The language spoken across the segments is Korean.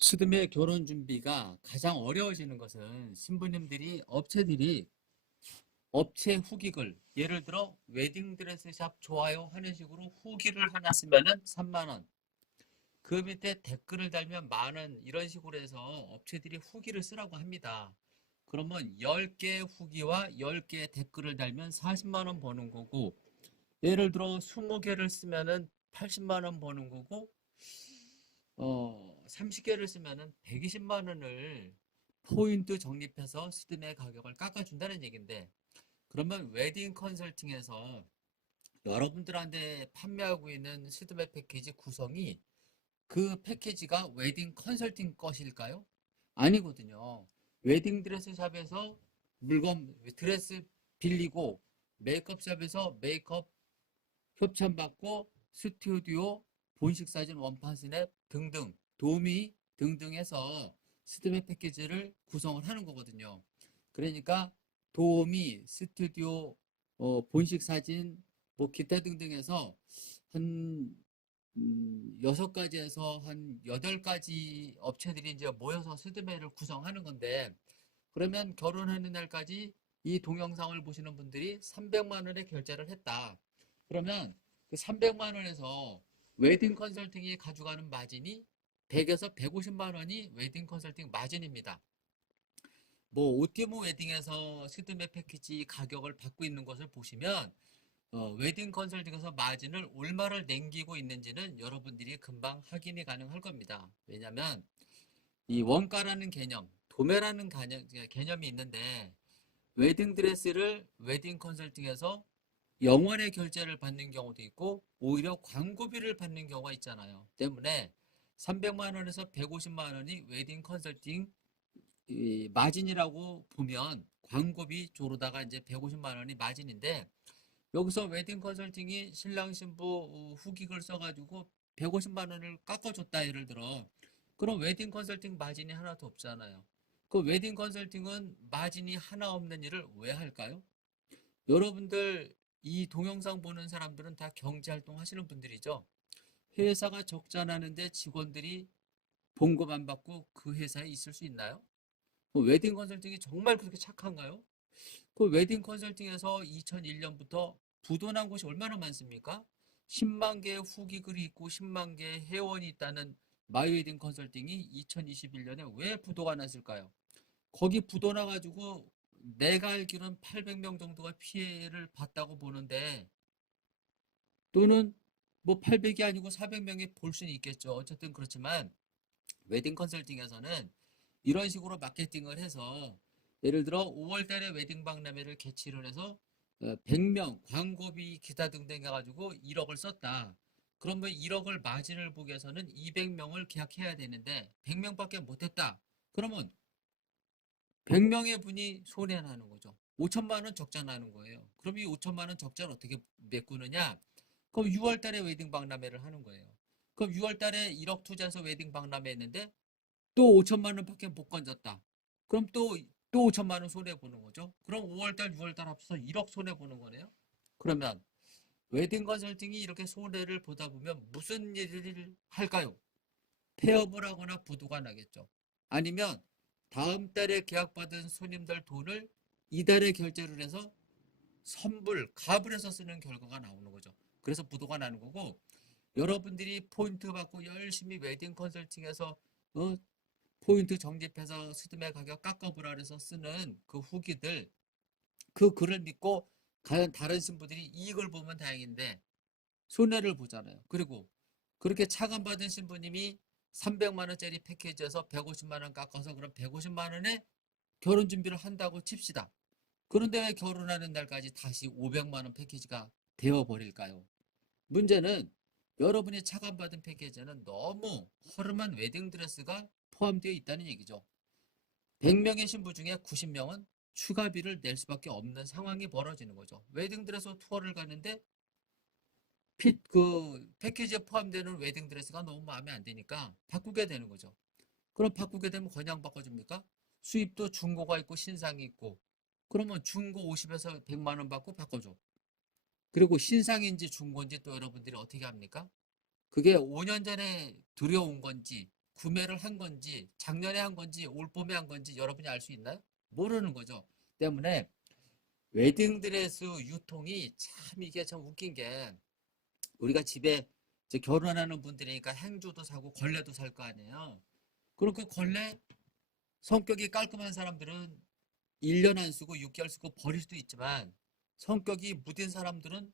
스드메 결혼 준비가 가장 어려워지는 것은 신부님들이 업체 후기글 예를 들어 웨딩드레스샵 좋아요 하는 식으로 후기를 하나 쓰면은 3만 원. 그 밑에 댓글을 달면 만 원 이런 식으로 해서 업체들이 후기를 쓰라고 합니다. 그러면 10개 후기와 10개 댓글을 달면 40만 원 버는 거고 예를 들어 20개를 쓰면은 80만 원 버는 거고 30개를 쓰면은 120만 원을 포인트 적립해서 스드메 가격을 깎아준다는 얘기인데 그러면 웨딩 컨설팅에서 여러분들한테 판매하고 있는 스드메 패키지 구성이 그 패키지가 웨딩 컨설팅 것일까요? 아니거든요. 웨딩 드레스 샵에서 물건 드레스 빌리고 메이크업 샵에서 메이크업 협찬받고 스튜디오 본식 사진 원판 스냅 등등 도미 등등 해서 스드메 패키지를 구성을 하는 거거든요. 그러니까 도미 스튜디오 본식 사진 뭐 기타 등등 해서 한 6가지에서 한 8가지 업체들이 이제 모여서 스드메를 구성하는 건데 그러면 결혼하는 날까지 이 동영상을 보시는 분들이 300만 원의 결제를 했다. 그러면 그 300만 원에서 웨딩 컨설팅이 가져가는 마진이 100에서 150만 원이 웨딩 컨설팅 마진입니다. 뭐 오티모 웨딩에서 스드메 패키지 가격을 받고 있는 것을 보시면 웨딩 컨설팅에서 마진을 얼마를 남기고 있는지는 여러분들이 금방 확인이 가능할 겁니다. 왜냐하면 이 원가라는 개념, 도매라는 개념이 있는데 웨딩 드레스를 웨딩 컨설팅에서 영원의 결제를 받는 경우도 있고 오히려 광고비를 받는 경우가 있잖아요. 때문에 300만 원에서 150만 원이 웨딩 컨설팅 마진이라고 보면 광고비 조로다가 이제 150만 원이 마진인데 여기서 웨딩 컨설팅이 신랑 신부 후기글 써가지고 150만 원을 깎아줬다 예를 들어 그럼 웨딩 컨설팅 마진이 하나도 없잖아요. 그 웨딩 컨설팅은 마진이 하나 없는 일을 왜 할까요? 여러분들 이 동영상 보는 사람들은 다 경제활동 하시는 분들이죠. 회사가 적자나는데 직원들이 봉급 안 받고 그 회사에 있을 수 있나요? 웨딩 컨설팅이 정말 그렇게 착한가요? 그 웨딩 컨설팅에서 2001년부터 부도난 곳이 얼마나 많습니까? 10만 개의 후기 글이 있고 10만 개의 회원이 있다는 마이웨딩 컨설팅이 2021년에 왜 부도가 났을까요? 거기 부도 나가지고 내가 알기로는 800명 정도가 피해를 봤다고 보는데 또는 뭐 800이 아니고 400명이 볼 수는 있겠죠. 어쨌든 그렇지만 웨딩 컨설팅에서는 이런 식으로 마케팅을 해서 예를 들어 5월 달에 웨딩 박람회를 개최를 해서 100명 광고비 기타 등등 해가지고 1억을 썼다. 그러면 1억을 마진을 보기 위해서는 200명을 계약해야 되는데 100명밖에 못했다. 그러면 100명의 분이 손해나는 거죠. 5천만 원 적자 나는 거예요. 그럼 이 5천만 원 적자를 어떻게 메꾸느냐? 그럼 6월 달에 웨딩 박람회를 하는 거예요. 그럼 6월 달에 1억 투자해서 웨딩 박람회 했는데 또 5천만 원밖에 못 건졌다. 그럼 또 5천만 원 손해 보는 거죠. 그럼 5월달, 6월달 합쳐서 1억 손해 보는 거네요. 그러면 웨딩 컨설팅이 이렇게 손해를 보다 보면 무슨 일을 할까요? 폐업을 하거나 부도가 나겠죠. 아니면 다음 달에 계약받은 손님들 돈을 이달에 결제를 해서 갑을 해서 쓰는 결과가 나오는 거죠. 그래서 부도가 나는 거고 여러분들이 포인트 받고 열심히 웨딩 컨설팅에서 어, 포인트 적립해서 스드메 가격 깎아보라 그래서 쓰는 그 후기들 그 글을 믿고 과연 다른 신부들이 이익을 보면 다행인데 손해를 보잖아요. 그리고 그렇게 차감받은 신부님이 300만 원짜리 패키지에서 150만 원 깎아서 그럼 150만 원에 결혼 준비를 한다고 칩시다. 그런데 왜 결혼하는 날까지 다시 500만 원 패키지가 되어버릴까요? 문제는 여러분이 차감받은 패키지는 너무 허름한 웨딩드레스가 포함되어 있다는 얘기죠. 100명의 신부 중에 90명은 추가비를 낼 수밖에 없는 상황이 벌어지는 거죠. 웨딩드레스 투어를 가는데 패키지에 포함되는 웨딩드레스가 너무 마음에 안 드니까 바꾸게 되는 거죠. 그럼 바꾸게 되면 그냥 바꿔줍니까? 수입도 중고가 있고 신상이 있고 그러면 중고 50에서 100만 원 받고 바꿔줘. 그리고 신상인지 중고인지 또 여러분들이 어떻게 합니까? 그게 5년 전에 들여온 건지 구매를 한 건지, 작년에 한 건지, 올 봄에 한 건지 여러분이 알 수 있나요? 모르는 거죠. 때문에 웨딩드레스 유통이 참 이게 참 웃긴 게 우리가 집에 이제 결혼하는 분들이니까 행주도 사고 걸레도 살 거 아니에요. 그럼 그 걸레 성격이 깔끔한 사람들은 1년 안 쓰고 6개월 쓰고 버릴 수도 있지만 성격이 무딘 사람들은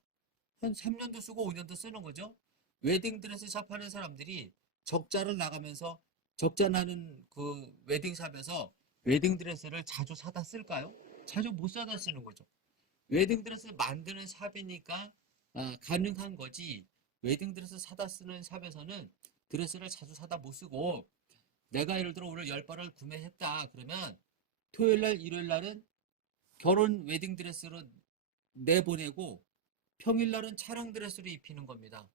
한 3년도 쓰고 5년도 쓰는 거죠. 웨딩드레스 샵 하는 사람들이 적자를 나가면서 적자 나는 그 웨딩샵에서 웨딩드레스를 자주 사다 쓸까요? 자주 못 사다 쓰는 거죠. 웨딩드레스 만드는 샵이니까 가능한 거지. 웨딩드레스 사다 쓰는 샵에서는 드레스를 자주 사다 못 쓰고 내가 예를 들어 오늘 10벌을 구매했다. 그러면 토요일날 일요일날은 결혼 웨딩드레스로 내보내고 평일날은 촬영 드레스를 입히는 겁니다.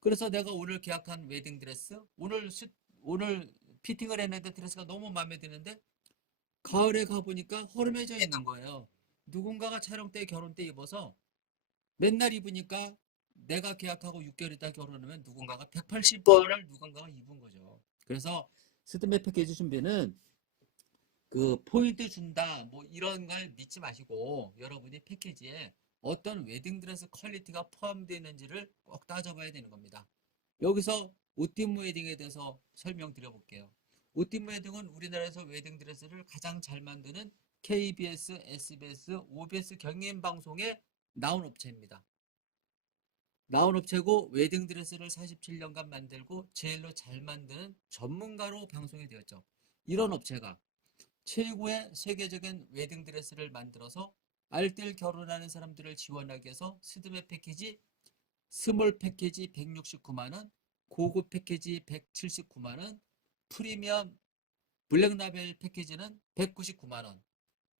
그래서 내가 오늘 계약한 웨딩드레스 오늘 피팅을 했는데 드레스가 너무 마음에 드는데 가을에 가보니까 허름해져 있는 거예요. 누군가가 촬영 때 결혼 때 입어서 맨날 입으니까 내가 계약하고 6개월 있다 결혼하면 누군가가 180벌을 누군가가 입은 거죠. 그래서 스드메 패키지 준비는 그 포인트 준다 뭐 이런 걸 믿지 마시고 여러분이 패키지에 어떤 웨딩드레스 퀄리티가 포함되어 있는지를 꼭 따져봐야 되는 겁니다. 여기서 우띠무 웨딩에 대해서 설명드려 볼게요. 우띠무 웨딩은 우리나라에서 웨딩드레스를 가장 잘 만드는 KBS, SBS, OBS 경연방송에 나온 업체입니다. 나온 업체고 웨딩드레스를 47년간 만들고 제일로 잘 만드는 전문가로 방송이 되었죠. 이런 업체가 최고의 세계적인 웨딩드레스를 만들어서 알뜰 결혼하는 사람들을 지원하기 위해서 스드메 패키지 스몰 패키지 169만원, 고급 패키지 179만원, 프리미엄 블랙라벨 패키지는 199만원.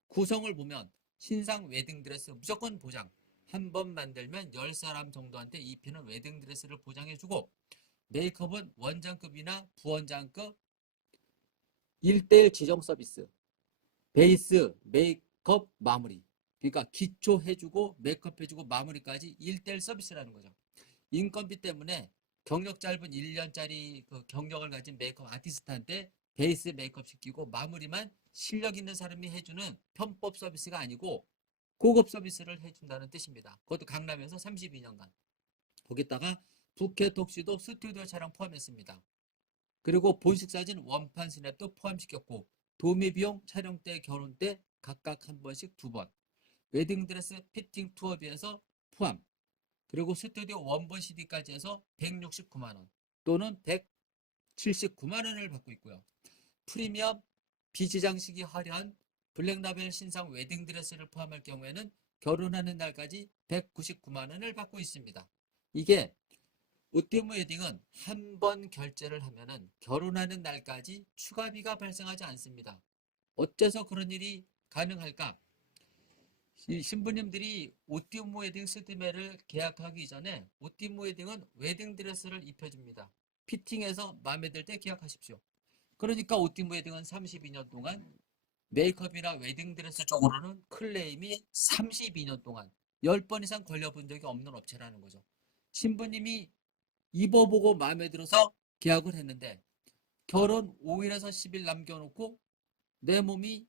구성을 보면 신상 웨딩드레스 무조건 보장. 한 번 만들면 10사람 정도한테 입히는 웨딩드레스를 보장해주고 메이크업은 원장급이나 부원장급 1대1 지정 서비스. 베이스, 메이크업, 마무리. 그러니까 기초 해주고 메이크업 해주고 마무리까지 1대1 서비스라는 거죠. 인건비 때문에 경력 짧은 1년짜리 그 경력을 가진 메이크업 아티스트한테 베이스 메이크업 시키고 마무리만 실력 있는 사람이 해주는 편법 서비스가 아니고 고급 서비스를 해준다는 뜻입니다. 그것도 강남에서 32년간. 거기다가 부켓 톡시도 스튜디오 촬영 포함했습니다. 그리고 본식 사진 원판 스냅도 포함시켰고 도미 비용 촬영 때 결혼 때 각각 한 번씩 2번 웨딩드레스 피팅 투어비에서 포함 그리고 스튜디오 원본 CD까지 해서 169만원 또는 179만원을 받고 있고요. 프리미엄 비지장식이 화려한 블랙라벨 신상 웨딩드레스를 포함할 경우에는 결혼하는 날까지 199만원을 받고 있습니다. 이게 우띠무 웨딩은 한 번 결제를 하면은 결혼하는 날까지 추가비가 발생하지 않습니다. 어째서 그런 일이 가능할까? 신부님들이 우띠무 웨딩 스드메를 계약하기 전에 우띠무 웨딩은 웨딩드레스를 입혀줍니다. 피팅해서 마음에 들 때 계약하십시오. 그러니까 우띠무 웨딩은 32년 동안 메이크업이나 웨딩드레스 쪽으로는 클레임이 32년 동안 10번 이상 걸려본 적이 없는 업체라는 거죠. 신부님이 입어보고 마음에 들어서 계약을 했는데 결혼 5일에서 10일 남겨놓고 내 몸이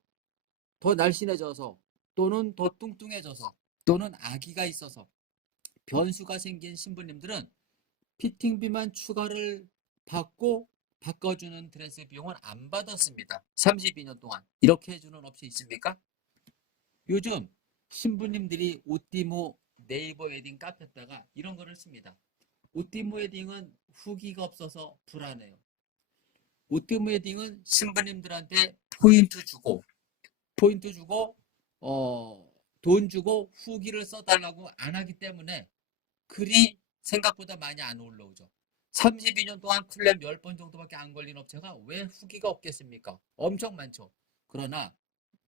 더 날씬해져서 또는 더 뚱뚱해져서 또는 아기가 있어서 변수가 생긴 신부님들은 피팅비만 추가를 받고 바꿔주는 드레스 비용은 안 받았습니다. 32년 동안. 이렇게 해주는 업체 있습니까? 요즘 신부님들이 우띠모 네이버 웨딩 카페에다가 이런 거를 씁니다. 우띠모 웨딩은 후기가 없어서 불안해요. 우띠모 웨딩은 신부님들한테 포인트 주고 돈 주고 후기를 써달라고 안 하기 때문에 글이 생각보다 많이 안 올라오죠. 32년 동안 클램 10번 정도밖에 안 걸린 업체가 왜 후기가 없겠습니까? 엄청 많죠. 그러나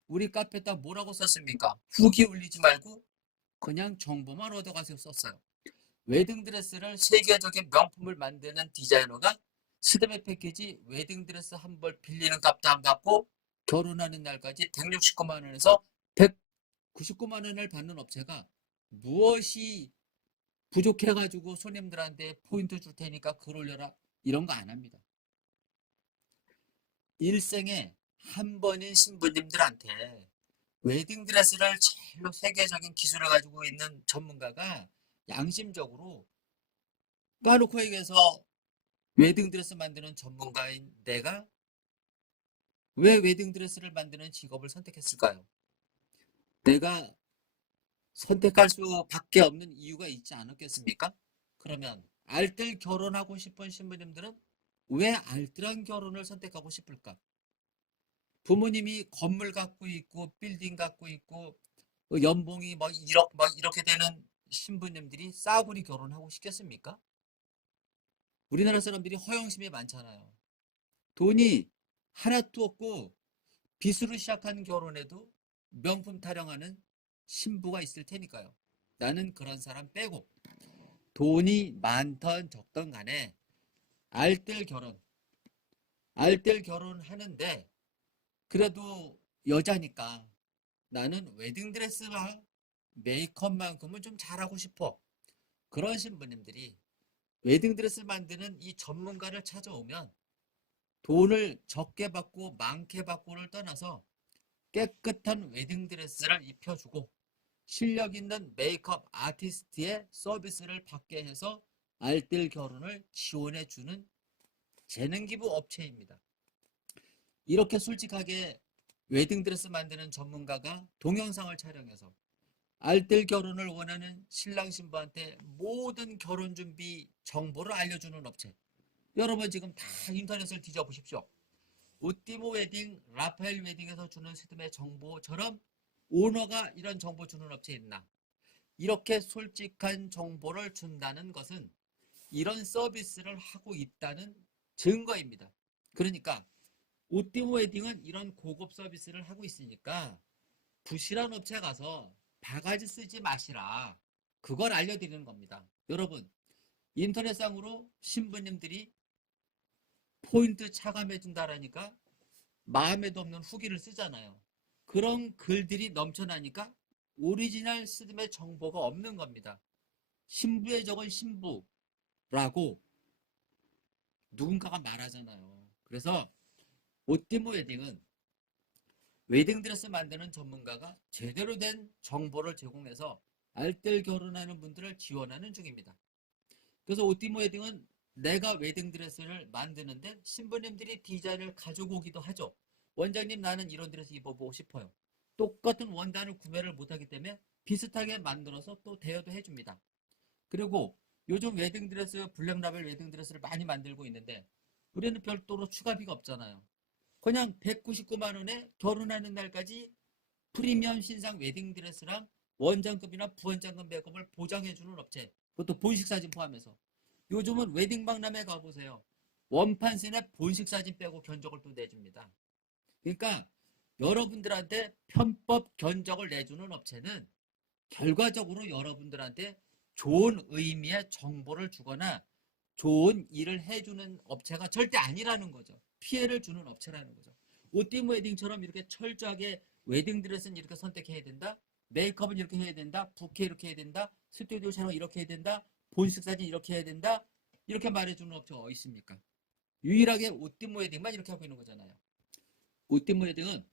우리 카페에다 뭐라고 썼습니까? 후기 올리지 말고 그냥 정보만 얻어가서 썼어요. 웨딩드레스를 세계적인 명품을 만드는 디자이너가 스드메 패키지 웨딩드레스 한 벌 빌리는 값도 안 받고 결혼하는 날까지 169만 원에서 199만 원을 받는 업체가 무엇이 부족해가지고 손님들한테 포인트 줄 테니까 글 올려라 이런 거 안 합니다. 일생에 한 번인 신부님들한테 웨딩드레스를 제일로 세계적인 기술을 가지고 있는 전문가가 양심적으로 까놓고 얘기해서 웨딩드레스 만드는 전문가인 내가 왜 웨딩드레스를 만드는 직업을 선택했을까요? 내가 선택할 수밖에 없는 이유가 있지 않았겠습니까? 그러면 알뜰 결혼하고 싶은 신부님들은 왜 알뜰한 결혼을 선택하고 싶을까? 부모님이 건물 갖고 있고 빌딩 갖고 있고 연봉이 막 1억 막 이렇게 되는 신부님들이 싸구리 결혼하고 싶겠습니까? 우리나라 사람들이 허영심이 많잖아요. 돈이 하나도 없고 빚으로 시작한 결혼에도 명품 타령하는 신부가 있을 테니까요. 나는 그런 사람 빼고 돈이 많던 적던 간에 알뜰 결혼, 알뜰 결혼하는데 그래도 여자니까 나는 웨딩드레스와 메이크업만큼은 좀 잘하고 싶어. 그런 신부님들이 웨딩드레스 만드는 이 전문가를 찾아오면 돈을 적게 받고 많게 받고를 떠나서 깨끗한 웨딩드레스를 입혀주고 실력 있는 메이크업 아티스트의 서비스를 받게 해서 알뜰 결혼을 지원해주는 재능기부 업체입니다. 이렇게 솔직하게 웨딩드레스 만드는 전문가가 동영상을 촬영해서 알뜰 결혼을 원하는 신랑 신부한테 모든 결혼 준비 정보를 알려주는 업체. 여러분 지금 다 인터넷을 뒤져보십시오. 오띠모 웨딩, 라파엘 웨딩에서 주는 스드메 정보처럼 오너가 이런 정보 주는 업체 있나? 이렇게 솔직한 정보를 준다는 것은 이런 서비스를 하고 있다는 증거입니다. 그러니까 오띠모 웨딩은 이런 고급 서비스를 하고 있으니까 부실한 업체 가서 바가지 쓰지 마시라. 그걸 알려드리는 겁니다. 여러분 인터넷상으로 신부님들이 포인트 차감해준다라니까 마음에도 없는 후기를 쓰잖아요. 그런 글들이 넘쳐나니까 오리지널 스드메 정보가 없는 겁니다. 신부에 적은 신부라고 누군가가 말하잖아요. 그래서 오띠모 웨딩은 웨딩드레스 만드는 전문가가 제대로 된 정보를 제공해서 알뜰 결혼하는 분들을 지원하는 중입니다. 그래서 오띠모 웨딩은 내가 웨딩드레스를 만드는데 신부님들이 디자인을 가져오기도 하죠. 원장님 나는 이런 드레스 입어보고 싶어요. 똑같은 원단을 구매를 못하기 때문에 비슷하게 만들어서 또 대여도 해줍니다. 그리고 요즘 웨딩드레스 블랙라벨 웨딩드레스를 많이 만들고 있는데 우리는 별도로 추가비가 없잖아요. 그냥 199만 원에 결혼하는 날까지 프리미엄 신상 웨딩드레스랑 원장급이나 부원장급 메이크업을 보장해주는 업체. 그것도 본식 사진 포함해서. 요즘은 웨딩 박람회 가보세요. 원판신에 본식 사진 빼고 견적을 또 내줍니다. 그러니까 여러분들한테 편법 견적을 내주는 업체는 결과적으로 여러분들한테 좋은 의미의 정보를 주거나 좋은 일을 해주는 업체가 절대 아니라는 거죠. 피해를 주는 업체라는 거죠. 오띠모 웨딩처럼 이렇게 철저하게 웨딩드레스는 이렇게 선택해야 된다. 메이크업은 이렇게 해야 된다. 부케 이렇게 해야 된다. 스튜디오 촬영 이렇게 해야 된다. 본식 사진 이렇게 해야 된다. 이렇게 말해주는 업체가 어디 있습니까? 유일하게 오띠모 웨딩만 이렇게 하고 있는 거잖아요. 오띠모 웨딩은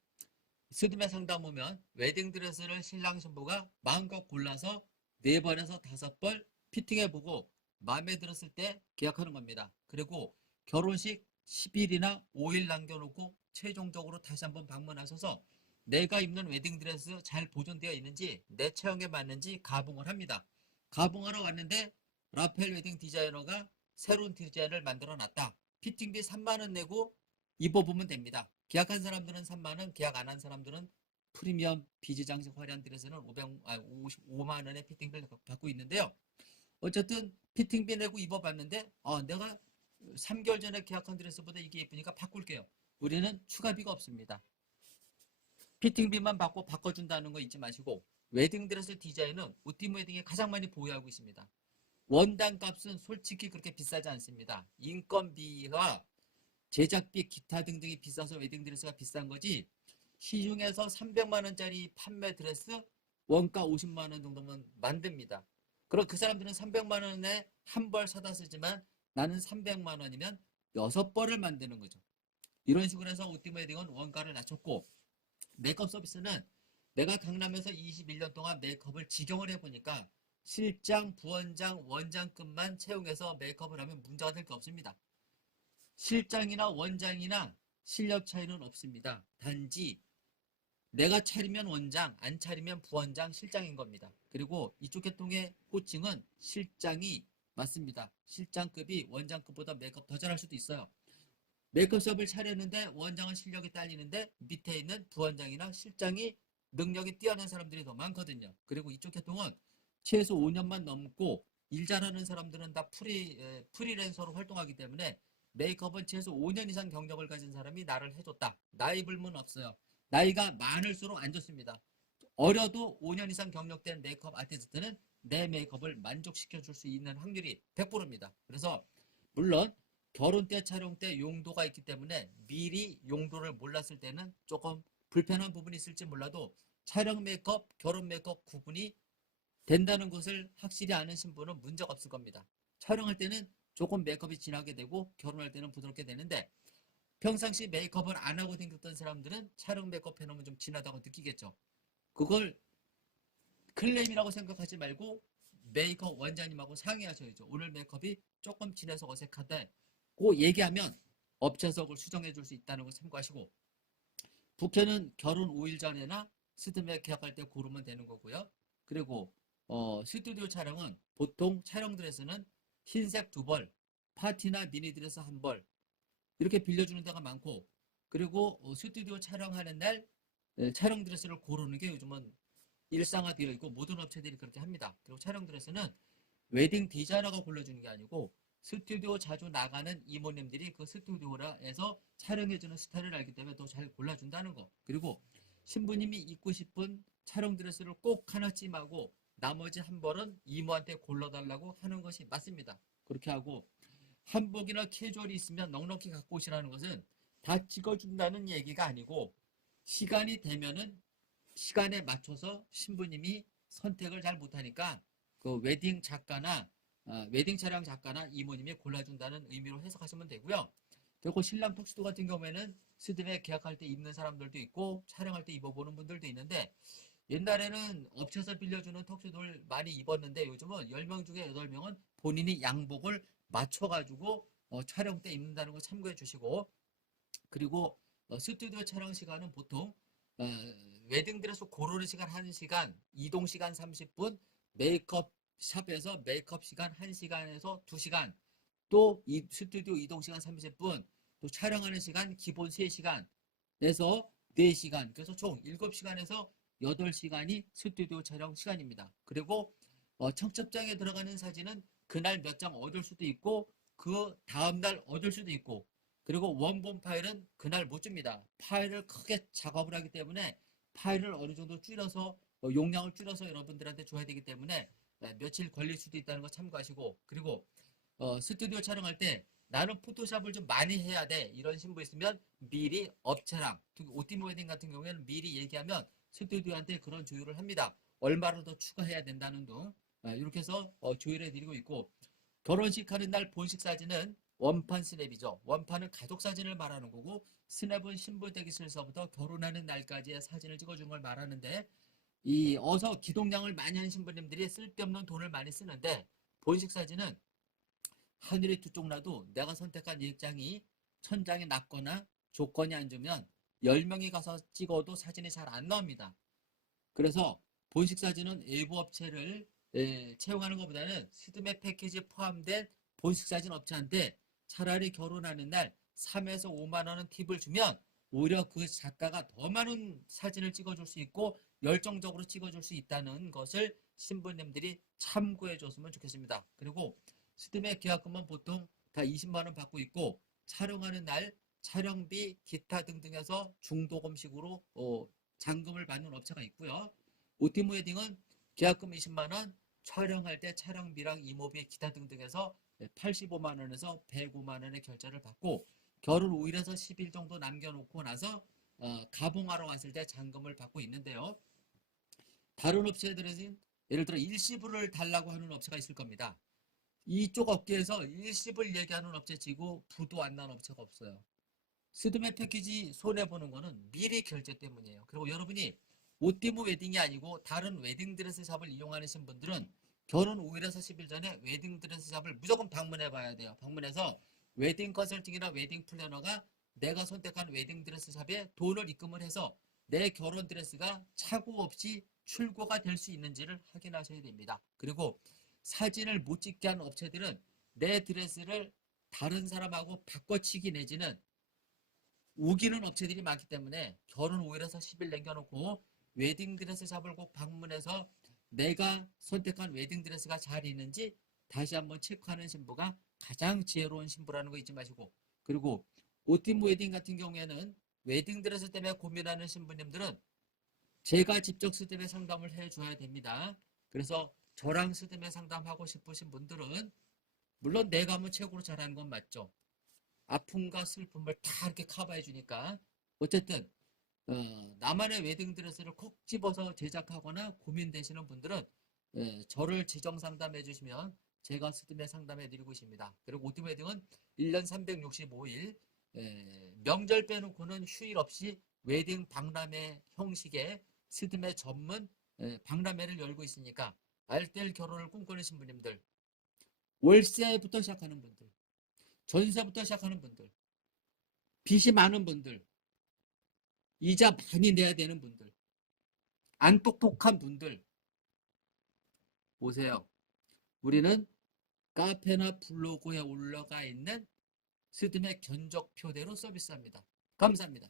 스드메 상담 오면 웨딩드레스를 신랑 신부가 마음껏 골라서 4번에서 5번 피팅해보고 마음에 들었을 때 계약하는 겁니다. 그리고 결혼식 10일이나 5일 남겨놓고 최종적으로 다시 한번 방문하셔서 내가 입는 웨딩드레스 잘 보존되어 있는지 내 체형에 맞는지 가봉을 합니다. 가봉하러 왔는데 라펠 웨딩 디자이너가 새로운 디자인을 만들어 놨다. 피팅비 3만원 내고 입어보면 됩니다. 계약한 사람들은 3만원, 계약 안 한 사람들은 프리미엄 비즈 장식 화려한 드레스는 55만 원의 피팅비를 받고 있는데요. 어쨌든 피팅비 내고 입어봤는데 내가 3개월 전에 계약한 드레스보다 이게 예쁘니까 바꿀게요. 우리는 추가비가 없습니다. 피팅비만 받고 바꿔준다는 거 잊지 마시고 웨딩드레스 디자인은 오띠모 웨딩이 가장 많이 보유하고 있습니다. 원단 값은 솔직히 그렇게 비싸지 않습니다. 인건비와 제작비, 기타 등등이 비싸서 웨딩드레스가 비싼 거지 시중에서 300만 원짜리 판매 드레스 원가 50만 원 정도면 만듭니다. 그럼 그 사람들은 300만 원에 한 벌 사다 쓰지만 나는 300만 원이면 6벌을 만드는 거죠. 이런 식으로 해서 오티모 웨딩은 원가를 낮췄고, 메이크업 서비스는 내가 강남에서 21년 동안 메이크업을 직영을 해보니까 실장, 부원장, 원장급만 채용해서 메이크업을 하면 문제가 될 게 없습니다. 실장이나 원장이나 실력 차이는 없습니다. 단지 내가 차리면 원장, 안 차리면 부원장, 실장인 겁니다. 그리고 이쪽 계통의 호칭은 실장이 맞습니다. 실장급이 원장급보다 메이크업 더 잘할 수도 있어요. 메이크업숍을 차렸는데 원장은 실력이 딸리는데 밑에 있는 부원장이나 실장이 능력이 뛰어난 사람들이 더 많거든요. 그리고 이쪽 계통은 최소 5년만 넘고 일 잘하는 사람들은 다 프리랜서로 활동하기 때문에 메이크업은 최소 5년 이상 경력을 가진 사람이 나를 해줬다. 나이 불문 없어요. 나이가 많을수록 안 좋습니다. 어려도 5년 이상 경력된 메이크업 아티스트는 내 메이크업을 만족시켜 줄 수 있는 확률이 100%입니다. 그래서 물론 결혼 때 촬영 때 용도가 있기 때문에 미리 용도를 몰랐을 때는 조금 불편한 부분이 있을지 몰라도 촬영 메이크업, 결혼 메이크업 구분이 된다는 것을 확실히 아는 신부는 문제가 없을 겁니다. 촬영할 때는 조금 메이크업이 진하게 되고 결혼할 때는 부드럽게 되는데 평상시 메이크업을 안 하고 생겼던 사람들은 촬영 메이크업 해놓으면 좀 진하다고 느끼겠죠. 그걸 클레임이라고 생각하지 말고 메이크업 원장님하고 상의하셔야죠. 오늘 메이크업이 조금 진해서 어색하대. 고 얘기하면 업체에서 그걸 수정해 줄 수 있다는 걸 참고하시고, 부케는 결혼 5일 전에나 스드메 계약할 때 고르면 되는 거고요. 그리고 스튜디오 촬영은 보통 촬영 드레스는 흰색 2벌, 파티나 미니 드레스 1벌 이렇게 빌려주는 데가 많고, 그리고 스튜디오 촬영하는 날 촬영 드레스를 고르는 게 요즘은 일상화되어 있고 모든 업체들이 그렇게 합니다. 그리고 촬영 드레스는 웨딩 디자이너가 골라주는 게 아니고 스튜디오 자주 나가는 이모님들이 그 스튜디오에서 촬영해주는 스타일을 알기 때문에 더 잘 골라준다는 거. 그리고 신부님이 입고 싶은 촬영 드레스를 꼭 하나 찜하고 나머지 1벌은 이모한테 골라달라고 하는 것이 맞습니다. 그렇게 하고 한복이나 캐주얼이 있으면 넉넉히 갖고 오시라는 것은 다 찍어준다는 얘기가 아니고 시간이 되면은 시간에 맞춰서 신부님이 선택을 잘 못하니까 그 웨딩 작가나 웨딩 촬영 작가나 이모님이 골라준다는 의미로 해석하시면 되고요. 그리고 신랑 턱시도 같은 경우에는 스드메 계약할 때 입는 사람들도 있고 촬영할 때 입어보는 분들도 있는데 옛날에는 업체에서 빌려주는 턱시도를 많이 입었는데 요즘은 10명 중에 8명은 본인이 양복을 맞춰가지고 촬영 때 입는다는 거 참고해 주시고, 그리고 스튜디오 촬영 시간은 보통 웨딩드레스 고르는 시간 1시간, 이동 시간 30분, 메이크업 샵에서 메이크업 시간 1시간에서 2시간, 또 스튜디오 이동 시간 30분, 또 촬영하는 시간 기본 3시간에서 4시간, 그래서 총 7시간에서 8시간이 스튜디오 촬영 시간입니다. 그리고 청첩장에 들어가는 사진은 그날 몇 장 얻을 수도 있고 그 다음날 얻을 수도 있고, 그리고 원본 파일은 그날 못 줍니다. 파일을 크게 작업을 하기 때문에 파일을 어느 정도 줄여서 용량을 줄여서 여러분들한테 줘야 되기 때문에 며칠 걸릴 수도 있다는 거 참고하시고, 그리고 스튜디오 촬영할 때 나는 포토샵을 좀 많이 해야 돼 이런 신부 있으면 미리 업체랑 오티모 웨딩 같은 경우에는 미리 얘기하면 스튜디오한테 그런 조율을 합니다. 얼마를 더 추가해야 된다는 등 이렇게 해서 조율해 드리고 있고, 결혼식 하는 날 본식 사진은 원판 스냅이죠. 원판은 가족 사진을 말하는 거고 스냅은 신부 대기실서부터 결혼하는 날까지의 사진을 찍어주는 걸 말하는데, 이 어서 기동량을 많이 한 신부님들이 쓸데없는 돈을 많이 쓰는데 본식 사진은 하늘이 두 쪽 나도 내가 선택한 일장이 천장이 낮거나 조건이 안 좋으면 10명이 가서 찍어도 사진이 잘 안 나옵니다. 그래서 본식 사진은 일부 업체를 채용하는 것보다는 스드메 패키지에 포함된 본식 사진 업체한테 차라리 결혼하는 날 3에서 5만 원은 팁을 주면 오히려 그 작가가 더 많은 사진을 찍어줄 수 있고 열정적으로 찍어줄 수 있다는 것을 신부님들이 참고해 줬으면 좋겠습니다. 그리고 스드메 계약금은 보통 다 20만 원 받고 있고 촬영하는 날 촬영비 기타 등등 해서 중도금식으로 잔금을 받는 업체가 있고요. 오티모 웨딩은 계약금 20만 원, 촬영할 때 촬영비랑 이모비 기타 등등 해서 85만 원에서 105만 원의 결제를 받고 결혼 5일에서 10일 정도 남겨놓고 나서 가봉하러 왔을 때 잔금을 받고 있는데요. 다른 업체들은 예를 들어 일시불을 달라고 하는 업체가 있을 겁니다. 이쪽 업계에서 일시불 얘기하는 업체 치고 부도 안 난 업체가 없어요. 스드메 패키지 손해보는 거는 미리 결제 때문이에요. 그리고 여러분이 오띠무 웨딩이 아니고 다른 웨딩 드레스 샵을 이용하시는 분들은 결혼 5일에서 10일 전에 웨딩 드레스 샵을 무조건 방문해 봐야 돼요. 방문해서 웨딩 컨설팅이나 웨딩 플래너가 내가 선택한 웨딩 드레스 샵에 돈을 입금을 해서 내 결혼 드레스가 착오 없이 출고가 될 수 있는지를 확인하셔야 됩니다. 그리고 사진을 못 찍게 한 업체들은 내 드레스를 다른 사람하고 바꿔치기 내지는 우기는 업체들이 많기 때문에 결혼 5일에서 10일 남겨놓고 웨딩드레스 샵을 꼭 방문해서 내가 선택한 웨딩드레스가 잘 있는지 다시 한번 체크하는 신부가 가장 지혜로운 신부라는 거 잊지 마시고, 그리고 오팀 웨딩 같은 경우에는 웨딩드레스 때문에 고민하는 신부님들은 제가 직접 스드메 상담을 해줘야 됩니다. 그래서 저랑 스드메 상담하고 싶으신 분들은 물론 내가 하면 최고로 잘하는 건 맞죠. 아픔과 슬픔을 다 이렇게 커버해 주니까 어쨌든 나만의 웨딩 드레스를 콕 집어서 제작하거나 고민되시는 분들은 저를 지정 상담해 주시면 제가 스드메 상담해 드리고 있습니다. 그리고 오티 웨딩은 1년 365일 명절 빼놓고는 휴일 없이 웨딩 박람회 형식의 스드메 전문 박람회를 열고 있으니까 알뜰 결혼을 꿈꾸는 신부님들, 월세부터 시작하는 분들, 전세부터 시작하는 분들, 빚이 많은 분들, 이자 많이 내야 되는 분들, 안 똑똑한 분들 오세요. 우리는 카페나 블로그에 올라가 있는 스드메 견적표대로 서비스합니다. 감사합니다.